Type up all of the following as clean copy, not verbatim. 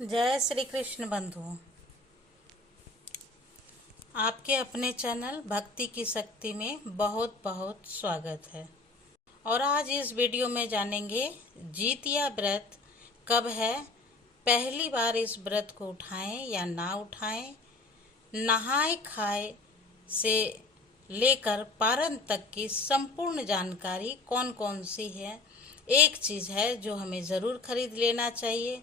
जय श्री कृष्ण बंधु। आपके अपने चैनल भक्ति की शक्ति में बहुत बहुत स्वागत है। और आज इस वीडियो में जानेंगे जीतिया व्रत कब है, पहली बार इस व्रत को उठाएं या ना उठाएं, नहाए खाए से लेकर पारण तक की संपूर्ण जानकारी कौन कौन सी है। एक चीज़ है जो हमें ज़रूर खरीद लेना चाहिए।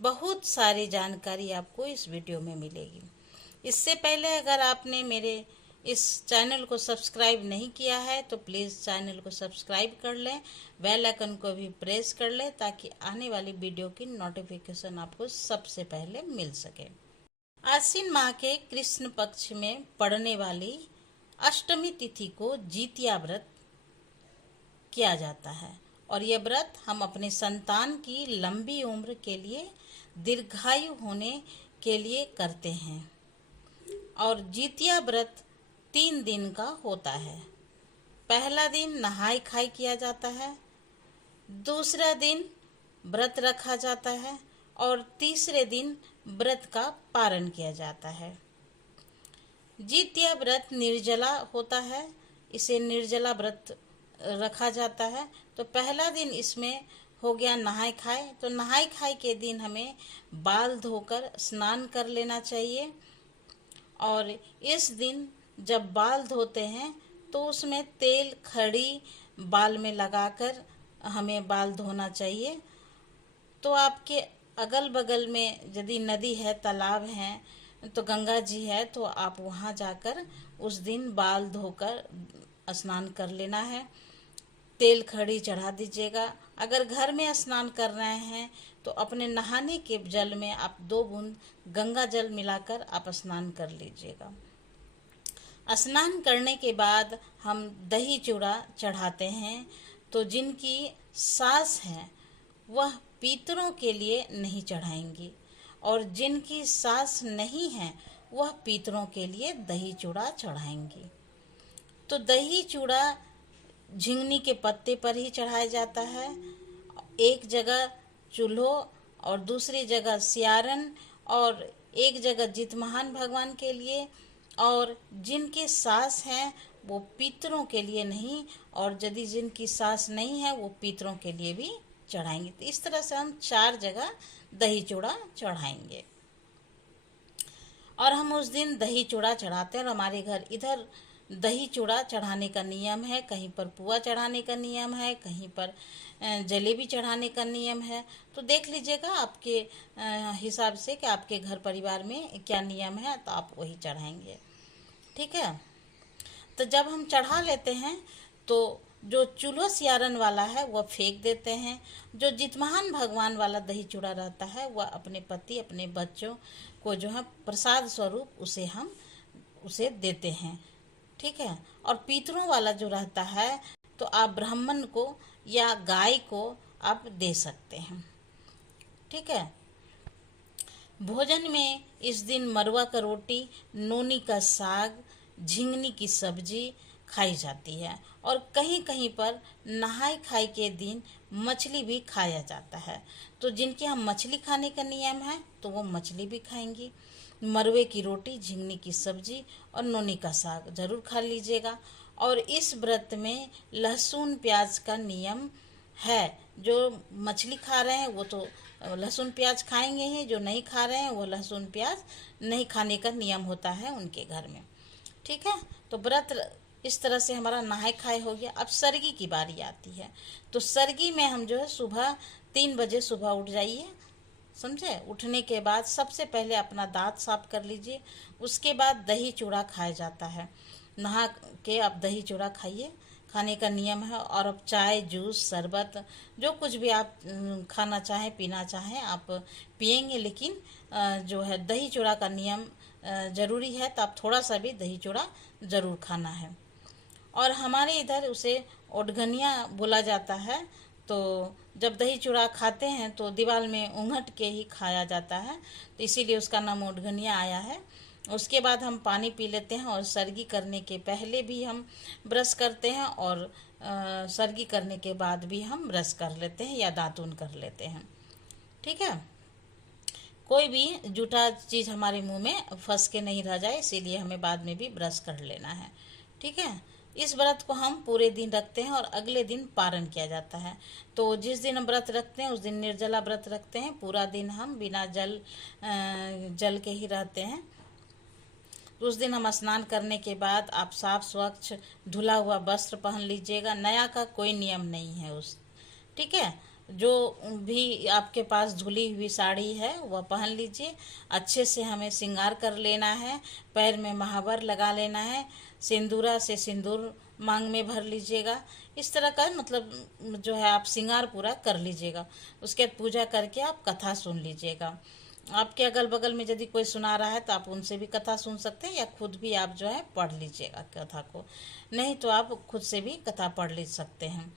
बहुत सारी जानकारी आपको इस वीडियो में मिलेगी। इससे पहले अगर आपने मेरे इस चैनल को सब्सक्राइब नहीं किया है तो प्लीज़ चैनल को सब्सक्राइब कर लें, बेल आइकन को भी प्रेस कर लें ताकि आने वाली वीडियो की नोटिफिकेशन आपको सबसे पहले मिल सके। आश्विन माह के कृष्ण पक्ष में पड़ने वाली अष्टमी तिथि को जीतिया व्रत किया जाता है और यह व्रत हम अपने संतान की लंबी उम्र के लिए, दीर्घायु होने के लिए करते हैं। और जीतिया व्रत 3 दिन का होता है। पहला दिन नहाई खाई किया जाता है, दूसरा दिन व्रत रखा जाता है और तीसरे दिन व्रत का पारण किया जाता है। जीतिया व्रत निर्जला होता है, इसे निर्जला व्रत रखा जाता है। तो पहला दिन इसमें हो गया नहाय खाए। तो नहाय खाए के दिन हमें बाल धोकर स्नान कर लेना चाहिए और इस दिन जब बाल धोते हैं तो उसमें तेल खड़ी बाल में लगाकर हमें बाल धोना चाहिए। तो आपके अगल बगल में यदि नदी है, तालाब है, तो गंगा जी है, तो आप वहाँ जाकर उस दिन बाल धोकर स्नान कर लेना है। तेल खड़ी चढ़ा दीजिएगा। अगर घर में स्नान कर रहे हैं तो अपने नहाने के जल में आप 2 बूंद गंगा जल मिलाकर आप स्नान कर लीजिएगा। स्नान करने के बाद हम दही चूड़ा चढ़ाते हैं। तो जिनकी सास है वह पितरों के लिए नहीं चढ़ाएंगी और जिनकी सास नहीं है वह पितरों के लिए दही चूड़ा चढ़ाएंगी। तो दही चूड़ा झिंगनी के पत्ते पर ही चढ़ाया जाता है। एक जगह चूल्हो और दूसरी जगह सियारन और एक जगह जितमहान भगवान के लिए, और जिनके सास हैं वो पितरों के लिए नहीं, और यदि जिनकी सास नहीं है वो पितरों के लिए भी चढ़ाएंगे। तो इस तरह से हम 4 जगह दही चूड़ा चढ़ाएंगे और हम उस दिन दही चूड़ा चढ़ाते हैं। और हमारे घर इधर दही चूड़ा चढ़ाने का नियम है, कहीं पर पुआ चढ़ाने का नियम है, कहीं पर जलेबी चढ़ाने का नियम है। तो देख लीजिएगा आपके हिसाब से कि आपके घर परिवार में क्या नियम है, तो आप वही चढ़ाएंगे। ठीक है। तो जब हम चढ़ा लेते हैं तो जो चूल्हो सियारन वाला है वह फेंक देते हैं। जो जितमहान भगवान वाला दही चूड़ा रहता है वह अपने पति, अपने बच्चों को जो है प्रसाद स्वरूप उसे देते हैं। ठीक है। और पितरों वाला जो रहता है तो आप ब्राह्मण को या गाय को आप दे सकते हैं। ठीक है। भोजन में इस दिन मरवा का रोटी, नोनी का साग, झिंगनी की सब्जी खाई जाती है और कहीं कहीं पर नहाई खाई के दिन मछली भी खाया जाता है। तो जिनके यहाँ मछली खाने का नियम है तो वो मछली भी खाएंगी। मरवे की रोटी, झिंगनी की सब्जी और नोनी का साग जरूर खा लीजिएगा। और इस व्रत में लहसुन प्याज का नियम है। जो मछली खा रहे हैं वो तो लहसुन प्याज खाएंगे ही, जो नहीं खा रहे हैं वो लहसुन प्याज नहीं खाने का नियम होता है उनके घर में। ठीक है। तो व्रत इस तरह से हमारा नहाय खाए हो गया। अब सरगी की बारी आती है। तो सरगी में हम जो है सुबह 3 बजे सुबह उठ जाइए, समझे। उठने के बाद सबसे पहले अपना दांत साफ कर लीजिए, उसके बाद दही चूड़ा खाया जाता है। नहा के आप दही चूड़ा खाइए, खाने का नियम है। और अब चाय, जूस, शरबत जो कुछ भी आप खाना चाहें, पीना चाहें आप पिएंगे, लेकिन जो है दही चूड़ा का नियम ज़रूरी है। तो आप थोड़ा सा भी दही चूड़ा ज़रूर खाना है। और हमारे इधर उसे ओढ़गनिया बोला जाता है। तो जब दही चूड़ा खाते हैं तो दीवार में उंघट के ही खाया जाता है, तो इसीलिए उसका नाम ओढ़गनिया आया है। उसके बाद हम पानी पी लेते हैं और सरगी करने के पहले भी हम ब्रश करते हैं और सरगी करने के बाद भी हम ब्रश कर लेते हैं या दातून कर लेते हैं। ठीक है। कोई भी जूठा चीज़ हमारे मुंह में फंस के नहीं रह जाए, इसीलिए हमें बाद में भी ब्रश कर लेना है। ठीक है। इस व्रत को हम पूरे दिन रखते हैं और अगले दिन पारण किया जाता है। तो जिस दिन हम व्रत रखते हैं उस दिन निर्जला व्रत रखते हैं, पूरा दिन हम बिना जल के ही रहते हैं। तो उस दिन हम स्नान करने के बाद आप साफ स्वच्छ धुला हुआ वस्त्र पहन लीजिएगा। नया का कोई नियम नहीं है उस, ठीक है। जो भी आपके पास धुली हुई साड़ी है वह पहन लीजिए। अच्छे से हमें श्रृंगार कर लेना है, पैर में महावर लगा लेना है, सिंदूरा से सिंदूर मांग में भर लीजिएगा। इस तरह का मतलब जो है आप श्रृंगार पूरा कर लीजिएगा। उसके बाद पूजा करके आप कथा सुन लीजिएगा। आपके अगल बगल में यदि कोई सुना रहा है तो आप उनसे भी कथा सुन सकते हैं, या खुद भी आप जो है पढ़ लीजिएगा कथा को। नहीं तो आप खुद से भी कथा पढ़ ले सकते हैं।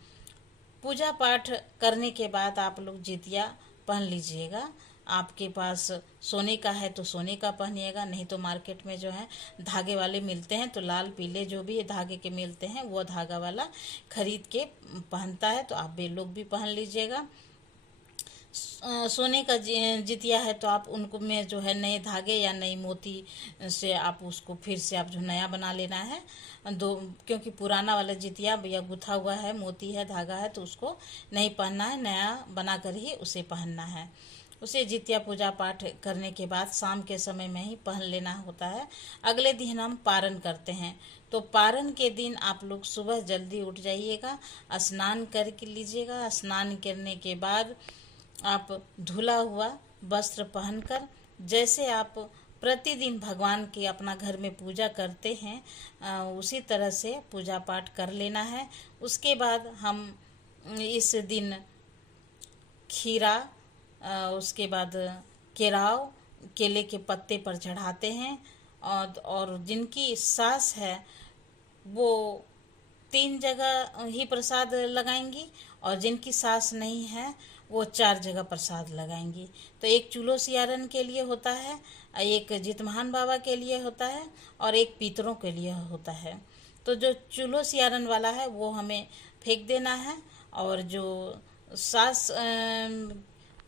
पूजा पाठ करने के बाद आप लोग जितिया पहन लीजिएगा। आपके पास सोने का है तो सोने का पहनिएगा, नहीं तो मार्केट में जो है धागे वाले मिलते हैं, तो लाल पीले जो भी धागे के मिलते हैं वो धागा वाला खरीद के पहनता है, तो आप भी लोग भी पहन लीजिएगा। सोने का जितिया है तो आप उनको में जो है नए धागे या नई मोती से आप उसको फिर से आप जो नया बना लेना है। दो, क्योंकि पुराना वाला जितिया या गुथा हुआ है, मोती है, धागा है, तो उसको नहीं पहनना है, नया बनाकर ही उसे पहनना है। उसे जितिया पूजा पाठ करने के बाद शाम के समय में ही पहन लेना होता है। अगले दिन हम पारण करते हैं। तो पारण के दिन आप लोग सुबह जल्दी उठ जाइएगा, स्नान करके लीजिएगा। स्नान करने के बाद आप धुला हुआ वस्त्र पहनकर, जैसे आप प्रतिदिन भगवान की अपना घर में पूजा करते हैं उसी तरह से पूजा पाठ कर लेना है। उसके बाद हम इस दिन खीरा, उसके बाद केराव, केले के पत्ते पर चढ़ाते हैं। और जिनकी सास है वो 3 जगह ही प्रसाद लगाएंगी, और जिनकी सास नहीं है वो 4 जगह प्रसाद लगाएंगी। तो एक चूल्हो सियारन के लिए होता है, एक जितमहान बाबा के लिए होता है, और एक पितरों के लिए होता है। तो जो चूल्हो सियारन वाला है वो हमें फेंक देना है, और जो सास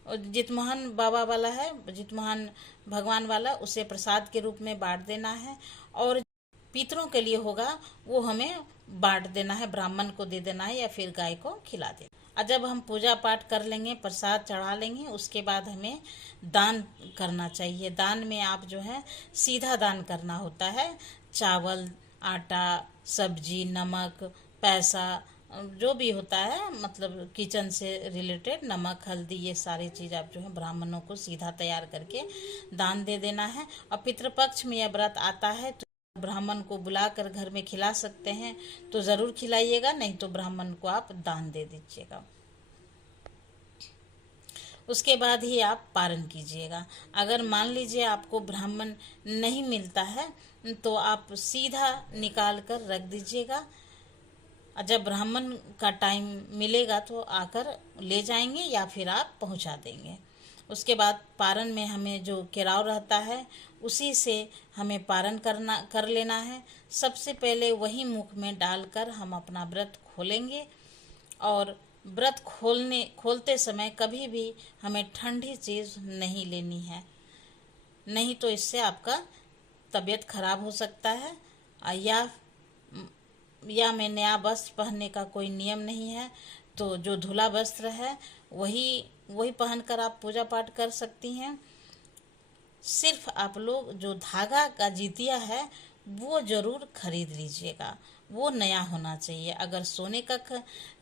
जितमोहन बाबा वाला है, जितमोहन भगवान वाला, उसे प्रसाद के रूप में बांट देना है। और पितरों के लिए होगा वो हमें बांट देना है, ब्राह्मण को दे देना है या फिर गाय को खिला देना। और जब हम पूजा पाठ कर लेंगे, प्रसाद चढ़ा लेंगे, उसके बाद हमें दान करना चाहिए। दान में आप जो है सीधा दान करना होता है। चावल, आटा, सब्जी, नमक, पैसा, जो भी होता है मतलब किचन से रिलेटेड, नमक, हल्दी, ये सारी चीज़ आप जो है ब्राह्मणों को सीधा तैयार करके दान दे देना है। और पितृपक्ष में यह व्रत आता है तो ब्राह्मण को बुलाकर घर में खिला सकते हैं तो ज़रूर खिलाइएगा, नहीं तो ब्राह्मण को आप दान दे दीजिएगा। उसके बाद ही आप पारण कीजिएगा। अगर मान लीजिए आपको ब्राह्मण नहीं मिलता है तो आप सीधा निकाल कर रख दीजिएगा। जब ब्राह्मण का टाइम मिलेगा तो आकर ले जाएंगे या फिर आप पहुंचा देंगे। उसके बाद पारण में हमें जो केराव रहता है उसी से हमें पारण कर लेना है। सबसे पहले वही मुख में डालकर हम अपना व्रत खोलेंगे, और व्रत खोलते समय कभी भी हमें ठंडी चीज़ नहीं लेनी है, नहीं तो इससे आपका तबीयत खराब हो सकता है। या में नया वस्त्र पहनने का कोई नियम नहीं है, तो जो धुला वस्त्र है वही पहनकर आप पूजा पाठ कर सकती हैं। सिर्फ आप लोग जो धागा का जितिया है वो जरूर खरीद लीजिएगा, वो नया होना चाहिए। अगर सोने का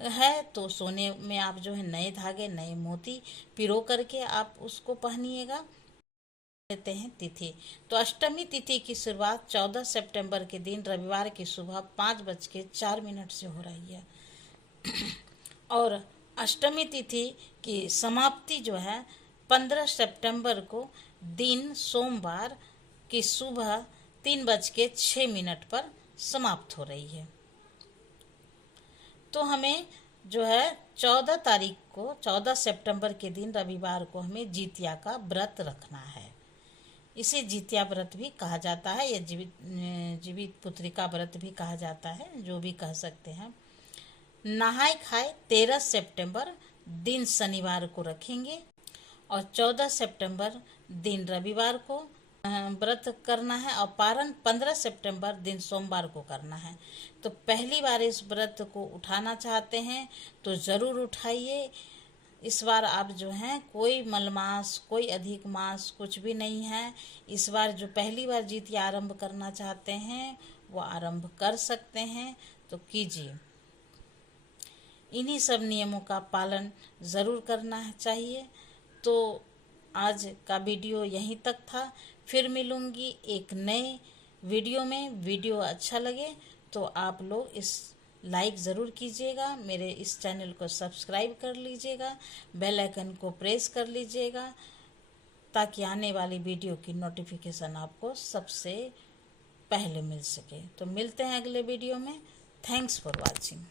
है तो सोने में आप जो है नए धागे, नए मोती पिरो करके आप उसको पहनिएगा। लेते हैं तिथि। तो अष्टमी तिथि की शुरुआत 14 सितंबर के दिन रविवार की सुबह 5:04 से हो रही है, और अष्टमी तिथि की समाप्ति जो है 15 सितंबर को दिन सोमवार की सुबह 3:06 पर समाप्त हो रही है। तो हमें जो है 14 सितंबर के दिन रविवार को हमें जितिया का व्रत रखना है। इसे जितिया व्रत भी कहा जाता है, या जीवित पुत्रिका व्रत भी कहा जाता है, जो भी कह सकते हैं। नहाय खाए 13 सितंबर दिन शनिवार को रखेंगे, और 14 सितंबर दिन रविवार को व्रत करना है और पारण 15 सितंबर दिन सोमवार को करना है। तो पहली बार इस व्रत को उठाना चाहते हैं तो ज़रूर उठाइए। इस बार आप जो हैं कोई मलमास, कोई अधिक मास कुछ भी नहीं है। इस बार जो पहली बार जितिया आरंभ करना चाहते हैं वो आरंभ कर सकते हैं, तो कीजिए। इन्हीं सब नियमों का पालन ज़रूर करना चाहिए। तो आज का वीडियो यहीं तक था। फिर मिलूँगी एक नए वीडियो में। वीडियो अच्छा लगे तो आप लोग इस लाइक ज़रूर कीजिएगा, मेरे इस चैनल को सब्सक्राइब कर लीजिएगा, बेल आइकन को प्रेस कर लीजिएगा, ताकि आने वाली वीडियो की नोटिफिकेशन आपको सबसे पहले मिल सके। तो मिलते हैं अगले वीडियो में। Thanks for watching.